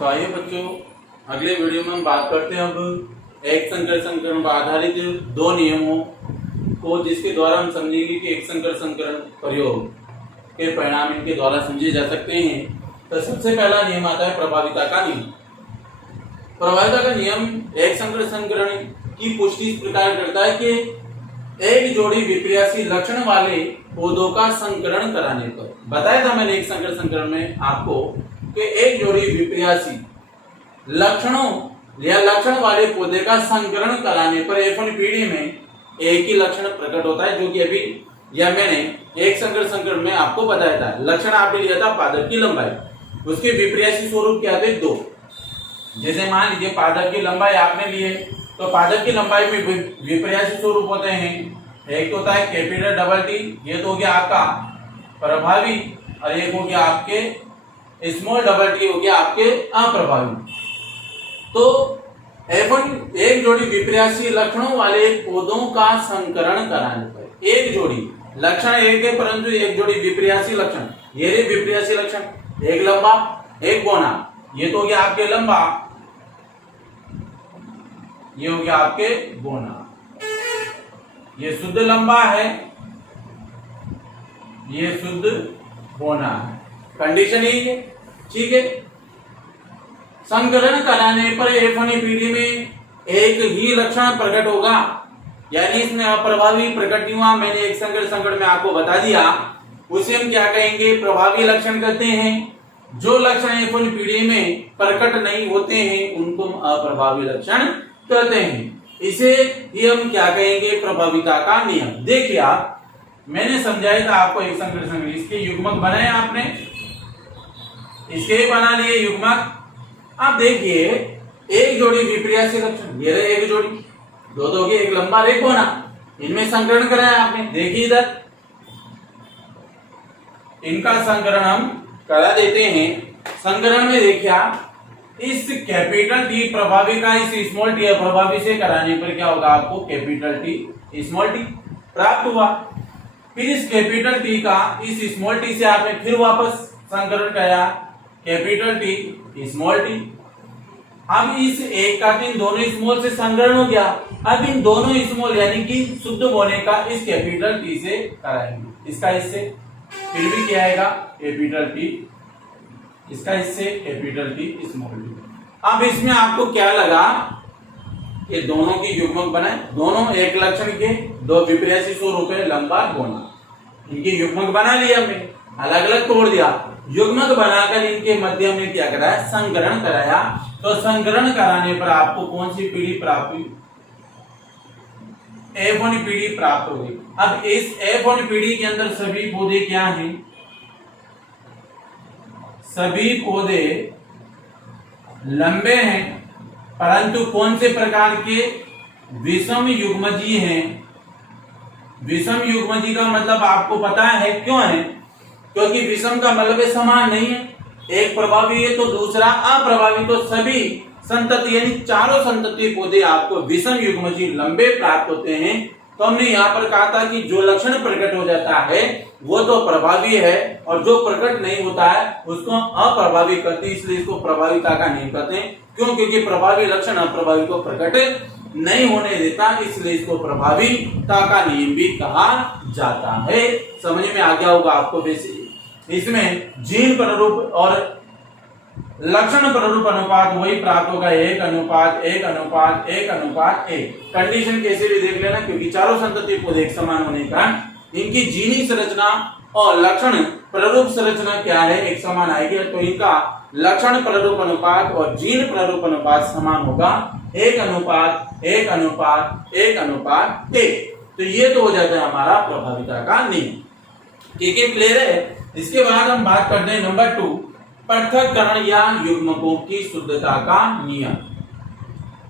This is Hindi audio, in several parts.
तो आइए बच्चों, अगले वीडियो में हम बात करते हैं अब एक संकर संकरण पर आधारित दो नियमों को, जिसके द्वारा हम समझेंगे कि एक संकर संकरण प्रयोग के परिणाम इनके द्वारा समझे जा सकते हैं। तो सबसे पहला नियम आता है प्रभाविता का नियम। प्रभाविता का नियम एक संकर संकरण की पुष्टि इस प्रकार करता है कि एक जोड़ी विपर्यासी लक्षण वाले पौधों का संकरण कराने पर, बताया था मैंने एक संकर संकरण में आपको कि एक जोड़ी विपर्यासी लक्षणों या लक्षण वाले पौधे का संकरण कराने पर F1 पीढ़ी में एक ही लक्षण प्रकट होता है, जो कि अभी या मैंने एक संकर संकरण में आपको बताया था। लक्षण आपने लिया था पादप की लंबाई, उसके विपर्यासी स्वरूप क्या थे? दो। जैसे मान लीजिए पादप की लंबाई आपने लिए, तो पादप की लंबाई में विपर्यासी स्वरूप होते हैं। एक होता है कैपिटल डबल टी, ये तो हो गया आपका प्रभावी, और एक हो गया आपके स्मॉल डबल टी, हो गया आपके अप्रभावी। तो F1 एक जोड़ी विपर्यासी लक्षणों वाले पौधों का संकरण कराने पर, एक जोड़ी लक्षण एक है परंतु एक जोड़ी विपर्यासी लक्षण, ये रे विपर्यासी लक्षण, एक लंबा एक बौना, ये तो हो गया आपके लंबा, ये हो गया आपके बौना, ये शुद्ध लंबा है, ये शुद्ध बौना है। कंडीशन यही है, ठीक है। संकरण कराने पर F1 पीढ़ी में एक ही लक्षण प्रकट होगा, यानी इसमें अप्रभावी प्रकट नहीं हुआ। मैंने एक संकर संकट में आपको बता दिया, उसे हम क्या कहेंगे? प्रभावी लक्षण कहते हैं। जो लक्षण F1 पीढ़ी में प्रकट नहीं होते हैं उनको अप्रभावी लक्षण कहते हैं। इसे ही हम क्या कहेंगे? प्रभाविता का नियम। देखिए आप, मैंने समझाया था आपको एक संकर संकट, इसके युग्मक बनाए आपने, इसके बना लिए युग्मक। अब देखिए एक जोड़ी विपर्यासी लक्षण, ये रहे एक जोड़ी, दो दो के एक लंबा एक बौना, इनमें संकरण कराया आपने। देखिए इधर इनका संकरण हम करा देते हैं। संकरण में देखिए इस कैपिटल टी प्रभावी का इस स्मॉल टी अप्रभावी से कराने पर क्या होगा? आपको कैपिटल टी स्मॉल टी प्राप्त हुआ। फिर इस कैपिटल टी का इस स्मॉल टी से आपने फिर वापस संकरण कराया, कैपिटल टी स्मॉल टी। अब इस एक का इन दोनों स्मॉल से संकरण हो गया। अब इन दोनों स्मॉल यानी कि शुद्ध होने का इस कैपिटल टी से कराएंगे, इसका इससे फिर भी क्या आएगा? कैपिटल टी, इसका इससे कैपिटल टी स्मॉल टी। अब इसमें आपको क्या लगा कि दोनों की युग्मक बनाए, दोनों एक लक्षण के दो विपर्यासी स्वरूप है, लंबा बौना, इनकी युग्मक बना लिया हमने, अलग अलग तोड़ दिया। युग्मक बनाकर इनके मध्य में क्या कराया? संकरण कराया। तो संकरण कराने पर आपको कौन सी पीढ़ी प्राप्त हुई? F1 पीढ़ी प्राप्त हुई। अब इस F1 पीढ़ी के अंदर सभी पौधे क्या हैं? सभी पौधे लंबे हैं, परंतु कौन से प्रकार के? विषम युग्मजीय हैं। विषम युग्मजीय का मतलब आपको पता है क्यों है? क्योंकि विषम का मतलब समान नहीं है, एक प्रभावी है तो दूसरा अप्रभावी, तो सभी संतति यानी चारों संतति पौधे आपको विषम युग्मजीय लंबे प्राप्त होते हैं। तो हमने यहाँ पर कहा था कि जो लक्षण प्रकट हो जाता है वो तो प्रभावी है, और जो प्रकट नहीं होता है उसको अप्रभावी कहते हैं, इसलिए इसको प्रभाविता का नियम कहते हैं। क्यों? क्योंकि प्रभावी लक्षण अप्रभावी को प्रकट नहीं होने देता, इसलिए इसको प्रभाविता का नियम भी कहा जाता है। समझ में आ गया होगा आपको। वैसे इसमें जीन प्ररूप और लक्षण प्ररूप अनुपात वही प्राप्त होगा, 1:1:1:1:1। कंडीशन कैसे भी देख लेना, क्योंकि चारों संतति पौधे एक समान होने का इनकी जीनी संरचना और लक्षण प्ररूप संरचना क्या है? एक समान आएगी। तो इनका लक्षण प्ररूप अनुपात और जीन प्ररूप अनुपात समान होगा, 1:1:1:1। तो ये तो हो जाता है हमारा प्रभाविता का नियम। ठीक है, क्लियर है। इसके बाद हम बात करते हैं नंबर 2, पृथक्करण या युग्मकों की शुद्धता का नियम।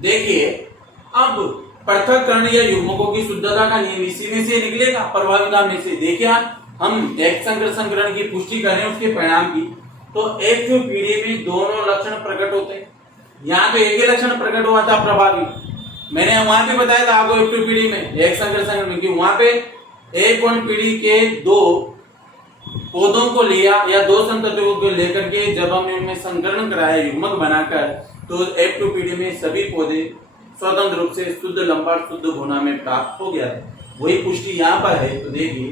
देखिए अब पृथक्करण या युग्मकों की शुद्धता का नियम इसी में से निकलेगा, प्रभाविता में से। देखिए हम एक संकर संकरण की पुष्टि कर रहे हैं उसके परिणाम की, तो एक पीढ़ी में दोनों लक्षण प्रकट होते हैं। यहाँ तो एक ही लक्षण प्रकट हुआ था प्रभावी, मैंने वहां पे बताया था आपको F2 पीढ़ी में एक संकर संकरण में कि वहां पे F1 पीढ़ी के दो पौधों को लिया या दो संततियों को लेकर के जब हम इनमें संकरण कराया युग्मक बनाकर, तो F2PD में सभी पौधे स्वतंत्र रूप से शुद्ध लंबा शुद्ध गुना में प्राप्त हो गया। वही पुष्टि यहाँ पर है। तो देखिए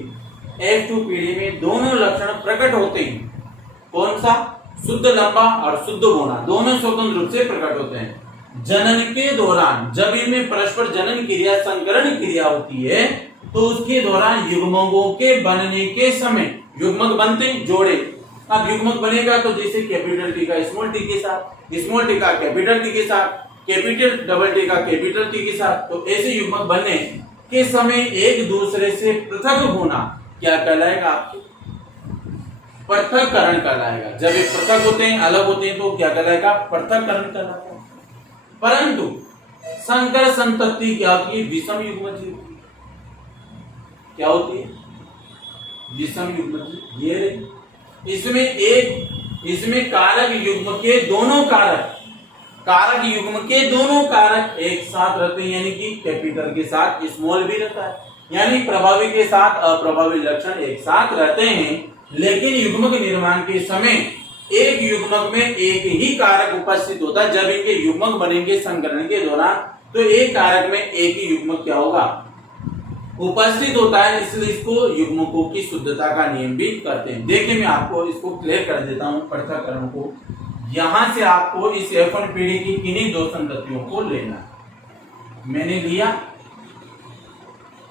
F2PD में दोनों लक्षण प्रकट होते हैं। कौन सा? शुद्ध लंबा और शुद्ध गुना दोनों स्वतंत्र रूप से प्रकट होते हैं। जनन के दौरान जब इनमें परस्पर जनन क्रिया संकरण क्रिया होती है, तो उसके दौरान युग्मकों के बनने के समय युग्मक बनते हैं जोड़े। अब युग्मक बनेगा तो जैसे कैपिटल टी का स्मॉल टी के साथ, स्मॉल टी का कैपिटल टी के साथ, कैपिटल डबल टी का कैपिटल टी के साथ, तो ऐसे युग्मक बनने के समय एक दूसरे से पृथक होना क्या कहलाएगा? आपके पृथक्करण कहलाएगा। जब ये पृथक होते हैं, अलग होते हैं, तो क्या कहलाएगा? पृथक्करण कहलाएगा। परंतु संकर संतति क्या होती है? विषम युग्मजी क्या होती है? विषम युग्मजी। ये इसमें कारक युग्म के दोनों कारक एक साथ रहते हैं, यानी कि कैपिटल के साथ स्मॉल भी रहता है, यानी प्रभावी के साथ अप्रभावी लक्षण एक साथ रहते हैं। लेकिन युग्मक निर्माण के समय एक युग्मक में एक ही कारक उपस्थित होता है। जब इनके युग्मक बनेंगे संकरण के दौरान, तो एक कारक में एक ही युग्मक क्या होगा? उपस्थित होता है। इसलिए इसको युग्मकों की शुद्धता का नियम भी करते हैं। देखिए मैं आपको इसको क्लियर कर देता हूं पृथक्करण को। यहां से आपको इस F1PD की किन्हीं दो संततियों को लेना है। मैंने लिया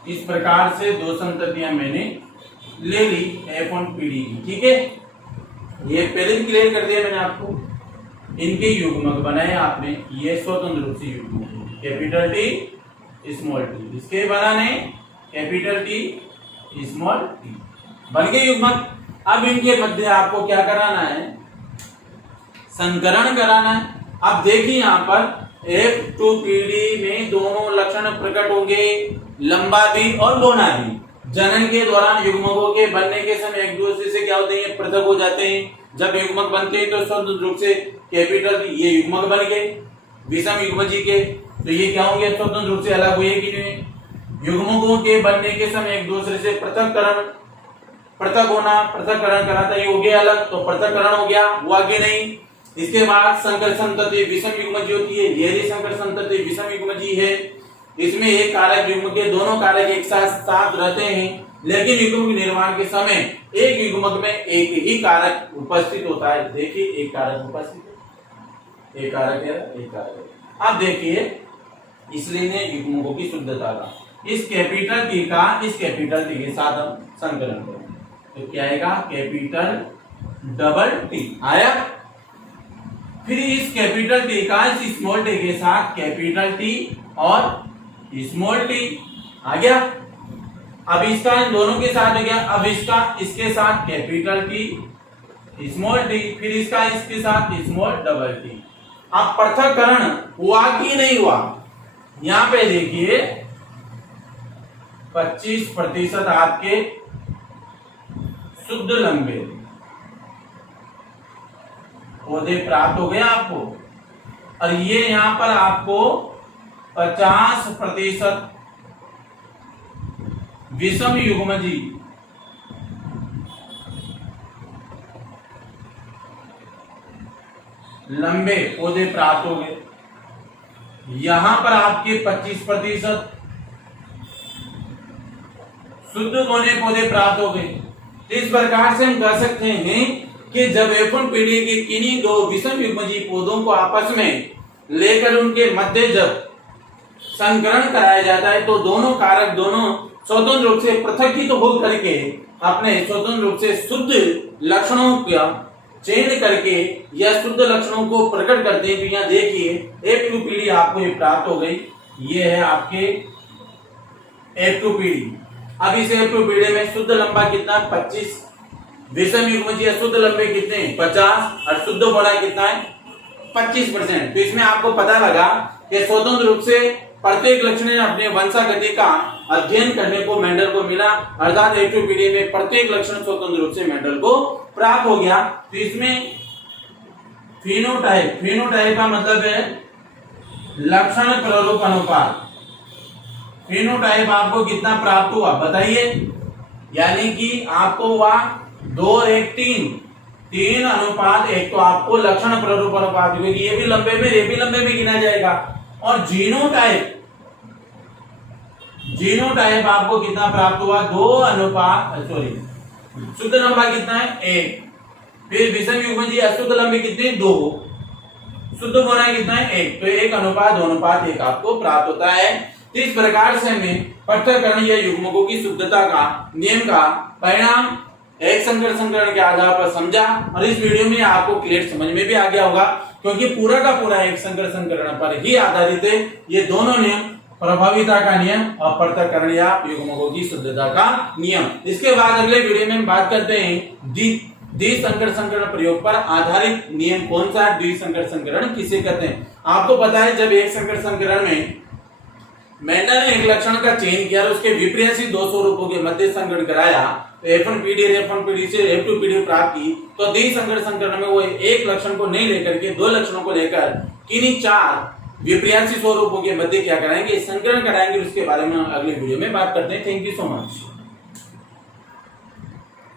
इस प्रकार से दो संततियां मैंने ले ली F1PD की, ठीक है। ये पहले भी क्लियर कर दिया मैंने आपको। इनके युग्मक बनाए आपने, ये स्वतंत्र रूप से युग्मक कैपिटल टी स्मॉल टी, इसके बनाने कैपिटल टी स्मॉल टी, बन गए युग्मक। अब इनके मध्य आपको क्या कराना है? संकरण कराना है। अब देखिए यहाँ पर F2PD में दोनों लक्षण प्रकट होंगे, लंबा भी और बोना भी। जनन के दौरान युग्मकों के बनने के समय एक दूसरे से क्या होते हैं? पृथक हो जाते हैं। जब युग्मक बनते हैं तो स्वतंत्र रूप से कैपिटल ये युग्मक बन गए विषम युग्मजी के, तो ये क्या होंगे? स्वतंत्र रूप से अलग हुए कि नहीं? युग्मकों के बनने के समय एक दूसरे से पृथक होना, पृथक्करण कराता, ये हो गया अलग, तो पृथक्करण हो गया, वो आगे नहीं। इसके बाद संकर संतति विषम युग्मजी होती है। ये भी संकर संतति विषम युग्मजी है। इसमें एक कारक युग्म के दोनों कारक एक साथ रहते हैं, लेकिन युग्म के निर्माण के समय एक युग्मक में एक ही कारक उपस्थित होता है। देखिए एक कारक उपस्थित है, एक कारक है, एक कारक है। अब देखिए इसलिए ने युग्मकों की शुद्धता का इस कैपिटल टी का इस कैपिटल टी के साथ हम संकलन करेंगे, तो क्या आएगा? कैपिटल डबल टी आया। फिर इस कैपिटल टी का इस स्मॉल टी के साथ कैपिटल टी और स्मॉल टी आ गया। अब इसका इन दोनों के साथ हो गया। अब इसका इसके साथ कैपिटल टी स्मॉल टी, फिर इसका इसके साथ स्मॉल डबल टी। अब पृथक्करण हुआ कि नहीं हुआ? यहां पे देखिए 25% आपके शुद्ध लंबे पौधे प्राप्त हो गए आपको, और ये यहां पर आपको 50% विषम युग्मजी लंबे पौधे प्राप्त हो गए। यहां पर आपके 25% शुद्ध होने पौधे प्राप्त हो गए। इस प्रकार से हम कह सकते हैं कि जब F1PD के किन्हीं दो विषम युग्मजी पौधों को आपस में लेकर उनके मध्य जब संकरण कराया जाता है, तो दोनों कारक दोनों स्वतंत्र रूप से पृथक ही तो हो करके अपने स्वतंत्र रूप से शुद्ध लक्षणों का चयन करके या शुद्ध लक्षणों को प्रकट करते हैं। तो यहाँ देखिए F2PD आपको ये प्राप्त हो गई। ये है आपके F2PD। अब इस F2PD में शुद्ध लंबा कितना? 25। विषम युग्मजी शुद्ध लंबे कितने? 50। और शुद्ध बड़ा कितना है? 25%। तो इसमें आपको पता लगा कि स्वतंत्र रूप से प्रत्येक लक्षण ने अपने वंशागति का अध्ययन करने को मेंडल को मिला, अर्थात F2PD में प्रत्येक लक्षण स्वतंत्र रूप से मेंडल को प्राप्त हो गया। तो इसमें फिनोटाइप का मतलब है लक्षण प्ररूप अनुपात। फिनोटाइप आपको कितना प्राप्त हुआ बताइए? यानी कि आपको हुआ 2 और 1 3, 3:1 तो आपको लक्षण प्ररूप अनुपात, क्योंकि ये भी लंबे में ये भी लंबे में गिना जाएगा। और जीनोटाइप आपको कितना प्राप्त हुआ, 2 शुद्ध लंबा कितना है 1, फिर विषम युग्म जी अशुद्ध लंबे कितने 2, शुद्ध होना कितना है 1, तो 1:2:1 आपको प्राप्त होता है। तो इस प्रकार से हमें पृथक्करणीय युग्मकों की शुद्धता का नियम का परिणाम एक संकर संकरण के आधार पर समझा, और इस वीडियो में आपको क्लियर समझ में भी आ गया होगा, क्योंकि पूरा का पूरा एक संकर संकरण पर ही आधारित है ये दोनों नियम, प्रभाविता का नियम और पृथक्करणीय युग्मकों की शुद्धता का नियम। इसके बाद अगले वीडियो में हम बात करते हैं द्विसंकर संकरण प्रयोग पर आधारित नियम कौन सा, द्विसंकर संकरण किसे कहते हैं। आपको पता है जब एक संकर संकरण में मेंडल ने एक लक्षण का चयन किया और उसके विपरीत 2 स्वरूपों के मध्य संकरण कराया, तो F1PD और F1PD से F2PD प्राप्त की, तो द्विसंकर संकरण में वो एक लक्षण को नहीं लेकर के 2 लक्षणों को लेकर किन्हीं 4 विपरीत स्वरूपों के मध्य क्या कराएंगे, संकरण कराएंगे। उसके बारे में अगले वीडियो में बात करते हैं। Thank you so much.